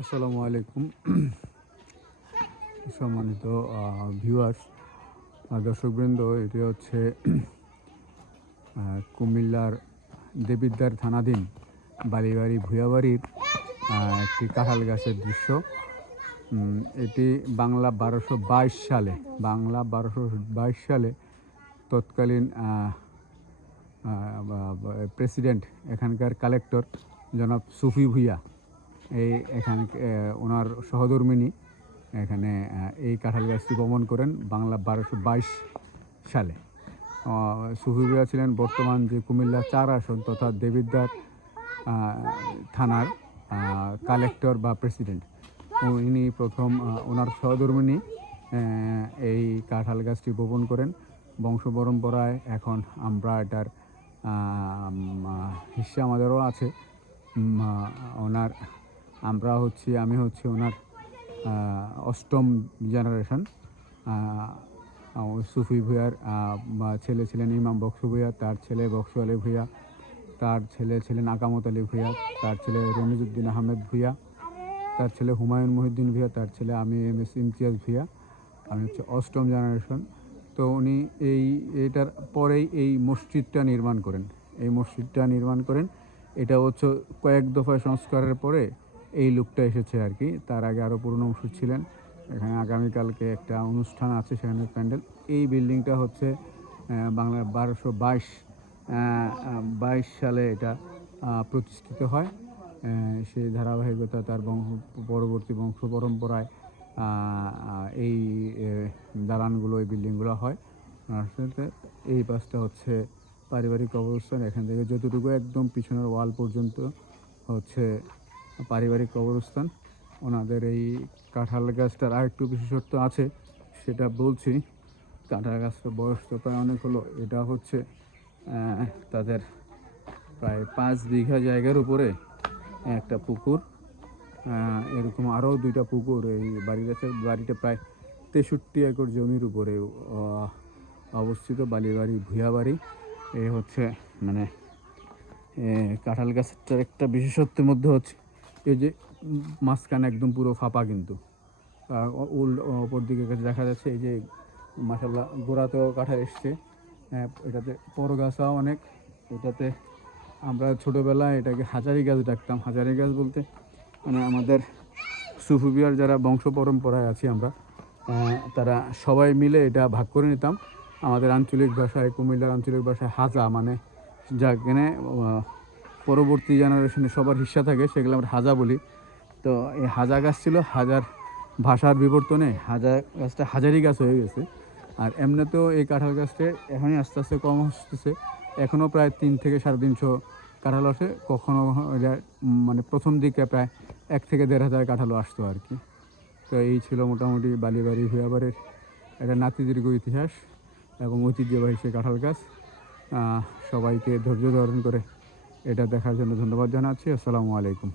আসসালামু আলাইকুম সম্মানিত ভিউয়ার্স, দর্শকবৃন্দ। এটি হচ্ছে কুমিল্লার দেবিদ্বার থানাধীন বালিবাড়ি ভূয়াবাড়ির একটি কাঁঠাল গাছের দৃশ্য। এটি বাংলা 1222 সালে তৎকালীন প্রেসিডেন্ট, এখানকার কালেক্টর জনাব সুফি ভূঁইয়া এখানে ওনার সহধর্মিণী এখানে এই কাঁঠাল গাছটি বপন করেন বাংলা 1222 সালে। সুফি ভূঁইয়া ছিলেন বর্তমান যে কুমিল্লা 4 আসন তথা দেবিদ্বার থানার কালেক্টর বা প্রেসিডেন্ট। ইনি প্রথম ওনার সহধর্মিণী এই কাঁঠাল গাছটি বপন করেন। বংশ পরম্পরায় এখন আমরা এটার হিস্সা আমাদেরও আছে। আমি হচ্ছি ওনার 8ম জেনারেশন। সুফি ভূঁইয়ার ছেলে ছিলেন ইমাম বক্স ভূঁইয়া, তার ছেলে বক্সু আলী ভূঁইয়া, তার ছেলে ছিলেন আকামত আলী ভূঁইয়া, তার ছেলে রমিজউদ্দিন আহমেদ ভূঁইয়া, তার ছেলে হুমায়ুন মহিউদ্দিন ভূঁইয়া, তার ছেলে আমি এম.এস. ইমতিয়াজ ভূঁইয়া। আমি হচ্ছে 8ম জেনারেশন। তো উনি এটার পরেই এই মসজিদটা নির্মাণ করেন। এটা হচ্ছে কয়েক দফায় সংস্কারের পরে এই লুকটা এসেছে আর কি। তার আগে আরও পুরনো মসজিদ ছিলেন। এখানে আগামীকালকে একটা অনুষ্ঠান আছে, সেখানে প্যান্ডেল। এই বিল্ডিংটা হচ্ছে বাংলার 1222 সালে এটা প্রতিষ্ঠিত হয়। সেই ধারাবাহিকতা তার পরবর্তী বংশ পরম্পরায় এই দালানগুলো, এই বিল্ডিংগুলো হয়। এই পাশটা হচ্ছে পারিবারিক কবরস্থান। এখান থেকে যতটুকু একদম পিছনের ওয়াল পর্যন্ত হচ্ছে পারিবারিক কবরস্থান। ওনাদের এই কাঁঠাল গাছটার আরেকটু বিশেষত্ব আছে, সেটা বলছি। কাঁঠাল গাছটার বয়স তো প্রায় অনেক হলো। এটা হচ্ছে তাদের প্রায় 5 বিঘা জায়গার উপরে একটা পুকুর, এরকম আরও 2টা পুকুর এই বাড়িটা প্রায় 63 একর জমির উপরে অবস্থিত বালিবাড়ি ভূঁয়াবাড়ি। এই হচ্ছে মানে কাঁঠাল গাছটার একটা বিশেষত্বের মধ্যে হচ্ছে এই যে মাঝখানে একদম পুরো ফাঁপা, কিন্তু ওপর দিকে দেখা যাচ্ছে এই যে মাশাআল্লাহ গোড়াতেও কাঁঠাল এসছে। এটাতে পরগাছাও অনেক। এটাতে আমরা ছোটোবেলায় এটাকে হাজারি গাছ ডাকতাম। হাজারি গাছ বলতে মানে আমাদের সুফি ভূঁইয়ার যারা বংশ পরম্পরায় আছি আমরা, তারা সবাই মিলে এটা ভাগ করে নিতাম। আমাদের আঞ্চলিক ভাষায়, কুমিল্লার আঞ্চলিক ভাষায় হাজা, মানে যাখানে পরবর্তী জেনারেশনে সবার হিস্সা থাকে, সেগুলো আমরা হাজা বলি। তো এই হাজা গাছ ছিল, হাজার ভাষার বিবর্তনে হাজা গাছটা হাজারি গাছ হয়ে গেছে। আর এমনিতেও এই কাঁঠাল গাছটা এখনই আস্তে আস্তে কম আসতেছে। এখনও প্রায় 3 থেকে 350 কাঁঠাল আসে। কখনো এটা মানে প্রথম দিকে প্রায় 1 থেকে 1,500 কাঁঠালও আসতো আর কি। তো এই ছিল মোটামুটি বালিবাড়ি ভূঁয়াবাড়ির একটা নাতিদীর্ঘ ইতিহাস এবং ঐতিহ্যবাহী সে কাঁঠাল গাছ। সবাইকে ধৈর্য ধারণ করে এটা দেখার জন্য ধন্যবাদ জানাচ্ছি। আসসালামু আলাইকুম।